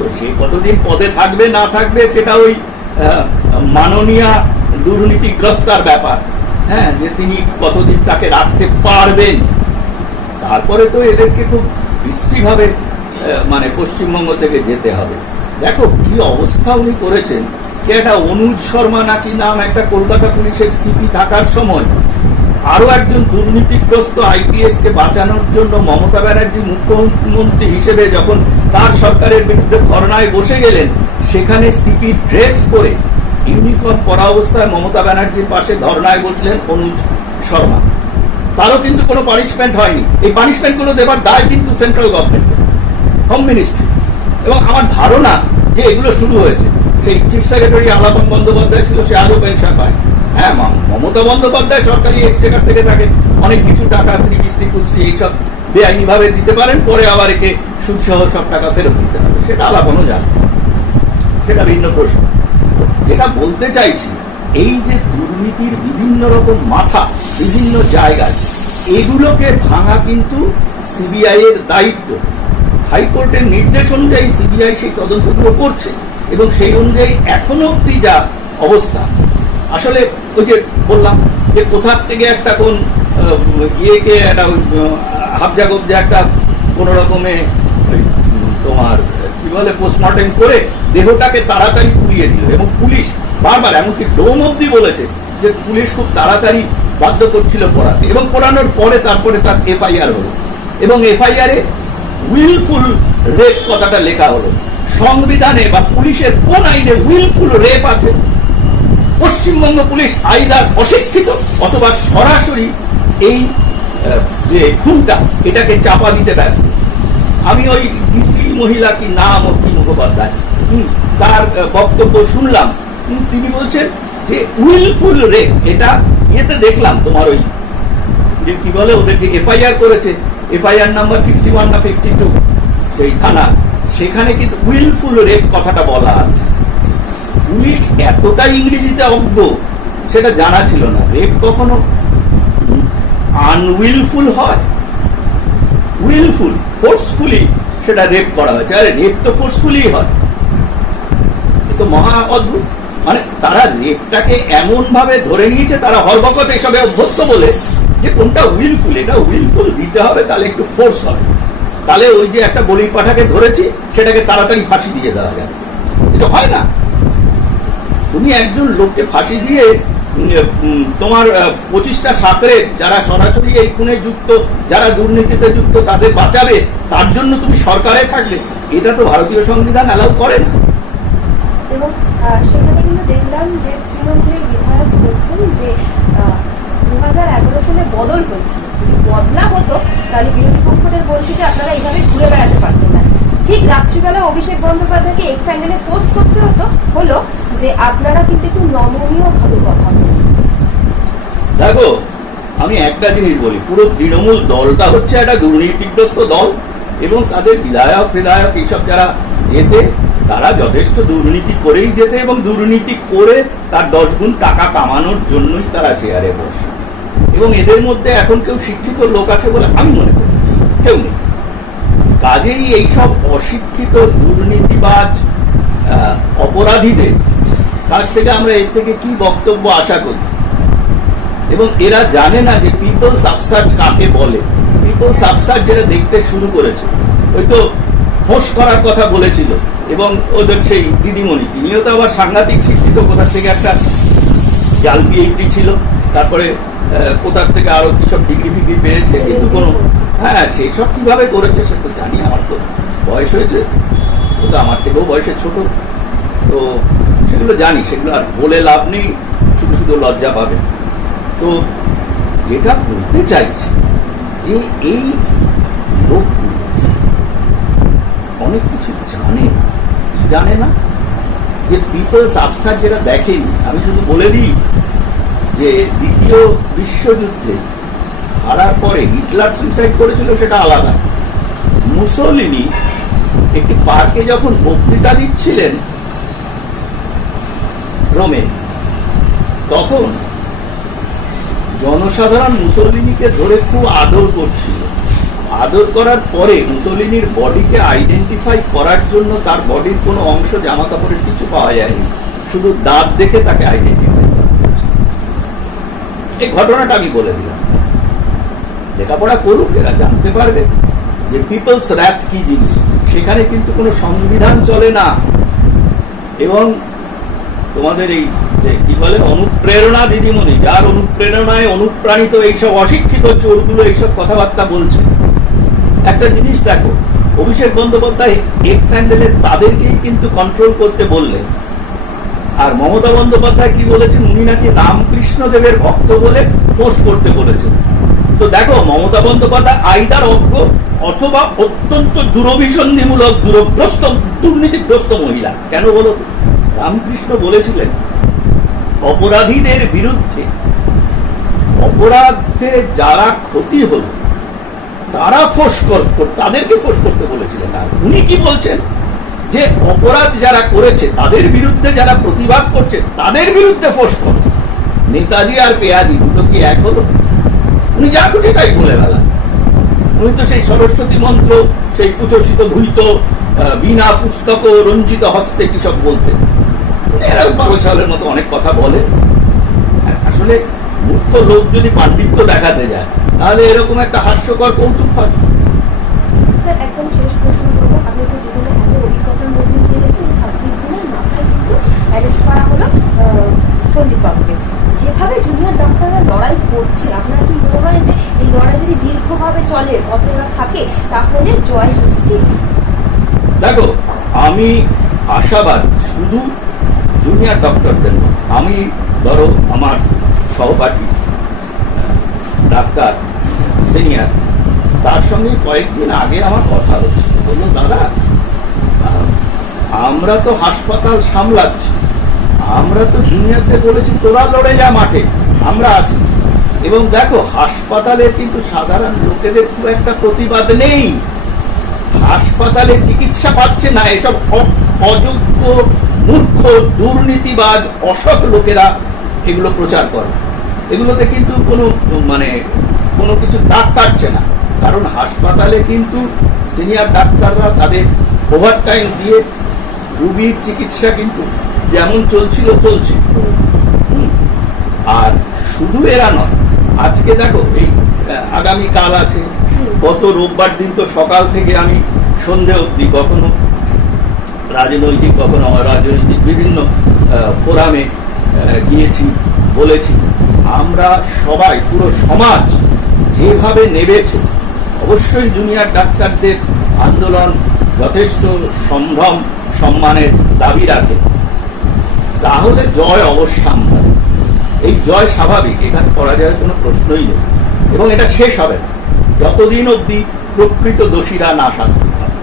তো সে কতদিন পদে থাকবে না থাকবে সেটা ওই মাননীয় দুর্নীতিগ্রস্তার ব্যাপার, হ্যাঁ, যে তিনি কতদিন তাকে রাখতে পারবেন। তারপরে তো এদেরকে খুব বিশ্রীভাবে মানে পশ্চিমবঙ্গ থেকে যেতে হবে। দেখো কি অবস্থা উনি করেছেন। কে একটা অনুজ শর্মা নাকি নাম, একটা কলকাতা পুলিশের সিপি থাকার সময় আরো একজন দুর্নীতিগ্রস্ত আইপিএস কে বাঁচানোর জন্য মমতা ব্যানার্জি মুখ্যমন্ত্রী হিসেবে যখন তার সরকারের বিরুদ্ধে ধর্নায় বসে গেলেন, সেখানে সিপি ড্রেস করে ইউনিফর্ম পরা অবস্থায় মমতা ব্যানার্জির পাশে ধর্নায় বসলেন অনুজ শর্মা। তারও কিন্তু কোনো পানিশমেন্ট হয়নি। এই পানিশমেন্ট গুলো দেবার দায় কিন্তু সেন্ট্রাল গভর্নমেন্টের, হোম মিনিস্ট্রি। এবং আমার ধারণা যে এগুলো শুরু হয়েছে, সেই চিফ সেক্রেটারি আলাপন বন্দ্যোপাধ্যায় ছিল, সে আজও পেনশন পায়। হ্যাঁ, মমতা বন্দ্যোপাধ্যায় সরকারি এক্সচেকার থেকে তাকে অনেক কিছু টাকা শ্রীকৃষ্ণী কুশ্রী এইসব বেআইনি ভাবে দিতে পারেন, পরে আবার একে সুদসহ সব টাকা ফেরত দিতে হবে, সেটা আলাপনও জানে, সেটা ভিন্ন প্রশ্ন। যেটা বলতে চাইছি, এই যে দুর্নীতির বিভিন্ন রকম মাথা বিভিন্ন জায়গায়, এগুলোকে ভাঙা কিন্তু সিবিআই এর দায়িত্ব। হাইকোর্টের নির্দেশ অনুযায়ী সিবিআই সেই তদন্তগুলো করছে, এবং সেই অনুযায়ী এখনো অব্দি যা অবস্থা, আসলে ওই যে বললাম যে কোথার থেকে একটা কোন ইয়েকে একটা হাবজাগবজা একটা কোনো রকমে তোমার কি বলে পোস্টমর্টেম করে দেহটাকে তাড়াতাড়ি পুড়িয়ে দিল। এবং পুলিশ বারবার, এমনকি ডোম অব্দি বলেছে যে পুলিশ খুব তাড়াতাড়ি বাধ্য করছিল পড়াতে, এবং পড়ানোর পরে তারপরে তার এফআইআর হলো, এবং এফআইআর এ উইলফুল রেপ কথাটা লেখা হলো। সংবিধানে বা পুলিশের কোন আইনে উইলফুল রেপ আছে? পশ্চিমবঙ্গ পুলিশ আইদার অশিক্ষিত অথবা সরাসরি এই যে খুনটা এটাকে চাপা দিতে ব্যস্ত। আমি ওই ডিসি মহিলা কি নাম অর্কি মুখোপাধ্যায়, তার বক্তব্য শুনলাম। তিনি বলছেন যে উইলফুল রেপ, এটা ইয়েতে দেখলাম তোমার ওই যে কি বলে ওদেরকে এফআইআর করেছে, এফআইআর নাম্বার 51 না 52 সেই থানা, সেখানে কিন্তু উইলফুল রেপ কথাটা বলা আছে। পুলিশ এতটা ইংরেজিতে অজ্ঞ সেটা জানা ছিল না। রেপ কখনো আনউইলফুল হয়? উইলফুল, ফোর্সফুলি সেটা রেপ করা হয়েছে। আরে রেপ তো ফোর্সফুলি হয়, এ তো মহা অদ্ভুত। মানে তারা রেপটাকে এমন ভাবে ধরে নিয়েছে, তারা হরবকত এসবে অভ্যস্ত বলে, যে কোনটা উইলফুল, এটা উইলফুল দিতে হবে, তাহলে একটু ফোর্স হবে, তাহলে ওই যে একটা বলির পাঠাকে ধরেছি সেটাকে তাড়াতাড়ি ফাঁসি দিয়ে দেওয়া যাবে। এটা হয় না। তুমি একজন লোককে ফাঁসি দিয়ে তোমার 25টা সাকরে যারা সরাসরি এই খুনে যুক্ত, যারা দুর্নীতিতে যুক্ত, তাদের বাঁচাবে, তার জন্য তুমি সরকারে থাকবে, এটা তো ভারতীয় সংবিধান অ্যালাউ করে না। এবং সেখানে কিন্তু দেখলাম যে তৃণমূলের বিধায়ক বলছেন যে 2011 সালে বদল হয়েছিল, যদি বদলা হতো তাহলে বিরোধী পক্ষদের বলছে যে আপনারা এইভাবে ঘুরে বেড়াতে পারতেন না। ঠিক রাত্রিবেলা অভিষেক বন্দ্যোপাধ্যায়কে এক্স হ্যান্ডেলে পোস্ট করতে হলো যে আপনারা কিন্তু একটু নমনীয় ভাবে কথা বলুন। দেখো, আমি একটা জিনিস বলি, পুরো তৃণমূল দলটা হচ্ছে একটা দুর্নীতিগ্রস্ত দল, এবং তাদের বিধায়ক এইসব যারা যেতে, তারা যথেষ্ট দুর্নীতি করেই যেতে, এবং দুর্নীতি করে তার 10 গুণ টাকা কামানোর জন্যই তারা চেয়ারে বসে। এবং এদের মধ্যে এখন কেউ শিক্ষিত লোক আছে বলে আমি মনে করি কেউ নেই। কাজেই এইসব অশিক্ষিত দুর্নীতিবাজ অপরাধীদের কাছ থেকে আমরা এর থেকে কি বক্তব্য আশা করি? এবং এরা জানে না যে পিপলস আপসার্চ কাকে বলে। পিপলস আপসার্চ যেটা দেখতে শুরু করেছে, ওই তো ফোর্স করার কথা বলেছিল, এবং ওদের সেই দিদিমণি, তিনিও তো আবার সাংঘাতিক শিক্ষিত, কোথা থেকে একটা জাল পিএইচডি ছিল, তারপরে কোথার থেকে আরো কিসব ডিগ্রি ফিগ্রি পেয়েছে, কিন্তু কোনো হ্যাঁ সেই সব কিভাবে করেছে সে তো জানি। আমার তো বয়স হয়েছে, ও তো আমার থেকেও বয়সে ছোট, তো সেগুলো জানি, সেগুলো আর বলে লাভ নেই, শুধু শুধু লজ্জা পাবে। তো যেটা বলতে চাইছি যে এই লোকগুলো অনেক কিছু জানে না, যে পিপলস আপসার যেটা দেখেনি। আমি শুধু বলে দিই যে দ্বিতীয় বিশ্বযুদ্ধে হারার পরে হিটলার সুইসাইড করেছিল, সেটা আলাদা। মুসোলিনি একটি পার্কে যখন বক্তৃতা দিচ্ছিলেন রোমে, তখন জনসাধারণ মুসোলিনিকে ধরে খুব আদর করছিল, আদর করার পরে মুসোলিনির বডিকে আইডেন্টিফাই করার জন্য তার বডির কোনো অংশ, জামা কাপড়ের কিছু পাওয়া যায়নি, শুধু দাঁত দেখে তাকে আইডেন্টিফাই করা হয়েছে। এই ঘটনাটা আমি বলে দিলাম, লেখাপড়া করুক, এরা জানতে পারবে যে পিপলস র্যাথ কি জিনিস। সেখানে কিন্তু কোনো সংবিধান চলে না, এবং তোমাদের এই কি বলে অনুপ্রেরণা দিদিমণি, যার অনুপ্রেরণায় অনুপ্রাণিত এইসব অশিক্ষিত চোরগুলো এইসব কথাবার্তা বলছে। একটা জিনিস দেখো, অভিষেক বন্দ্যোপাধ্যায় এক্স হ্যান্ডেলে তাদেরকেই কিন্তু কন্ট্রোল করতে বললেন, আর মমতা বন্দ্যোপাধ্যায় কি বলেছেন, উনি নাকি রামকৃষ্ণ দেবের ভক্ত বলে ফোর্স করতে বলেছেন। তো দেখো, মমতা বন্দ্যোপাধ্যায় আইদার অজ্ঞ অথবা অত্যন্ত দুরভিসন্ধিমূলক, দুরগ্রস্ত, দুর্নীতিগ্রস্ত মহিলা। কেন বলো? রামকৃষ্ণ বলেছিলেন অপরাধীদের বিরুদ্ধে, অপরাধে যারা ক্ষতি হল তারা তাদেরকে ফোর্স করতে বলেছিলেন। আর উনি কি বলছেন, যে অপরাধ যারা করেছে তাদের বিরুদ্ধে যারা প্রতিবাদ করছে তাদের বিরুদ্ধে ফোর্স করো। নেতাজি আর পেয়াজি দুটো কি এক হলো? উনি যা খুশি তাই বলে বেড়ান। উনি তো সেই সরস্বতী মন্ত্র, সেই উচ্ছ্বসিত ভূত বিনা পুস্তক রঞ্জিত হস্তে কি সব বলতেন। এরা বাবুছালের মতো অনেক কথা বলে। আসলে মূর্খ লোক যদি পাণ্ডিত্য দেখাতে যায় তাহলে এরকম একটা হাস্যকর কৌতুক হয়। স্যার, একদম শেষ প্রশ্ন করবো। আপনি তো জীবনে এত অভিজ্ঞতার মধ্যে দিয়ে গেছেন, 26 দিনের মাথায় কিন্তু অ্যারেস্ট করা হলো সন্দীপ বাবুকে। যেভাবে জুনিয়র ডক্টররা লড়াই করছে, আপনার কি মনে হয় যে এই লড়াই যদি দীর্ঘভাবে চলে, পথে থাকে, তাহলে জয় নিশ্চিত? দেখো, আমি আশাবাদী শুধু জুনিয়র ডক্টরদের নয়। আমি ধরো আমার সহপাঠী ডাক্তার সিনিয়র, তার সঙ্গে কয়েকদিন আগে আমার কথা হচ্ছে, বললো দাদা আমরা তো হাসপাতাল সামলাচ্ছি, আমরা তো জুনিয়রদের বলেছি তোরা লড়ে যা মাঠে, আমরা আছি। এবং দেখো, হাসপাতালে কিন্তু সাধারণ লোকেদের খুব একটা প্রতিবাদ নেই। হাসপাতালে চিকিৎসা পাচ্ছে না এসব অযোগ্য, মূর্খ, দুর্নীতিবাজ, অসৎ লোকেরা এগুলো প্রচার করে। এগুলোতে কিন্তু কোনো কিছু দাগ কাটছে না। কারণ হাসপাতালে কিন্তু সিনিয়র ডাক্তাররা তাদের ওভারটাইম দিয়ে রোগীর চিকিৎসা কিন্তু যেমন চলছিল চলছে। আর শুধু এরা নয়, আজকে দেখো এই আগামীকাল আছে, গত রোববার দিন তো সকাল থেকে আমি সন্ধে অবধি কখনো রাজনৈতিক কখনো অরাজনৈতিক বিভিন্ন ফোরামে গিয়েছি, বলেছি আমরা সবাই, পুরো সমাজ যেভাবে নেমেছে, অবশ্যই জুনিয়র ডাক্তারদের আন্দোলন যথেষ্ট সম্ভ্রম সম্মানের দাবি রাখে, তাহলে জয় অবশ্যম্ভাবী। এই জয় স্বাভাবিক, এখানে পরাজয়ের কোনো প্রশ্নই নেই। এবং এটা শেষ হবে না যতদিন অবধি প্রকৃত দোষীরা না শাস্তি পাবে।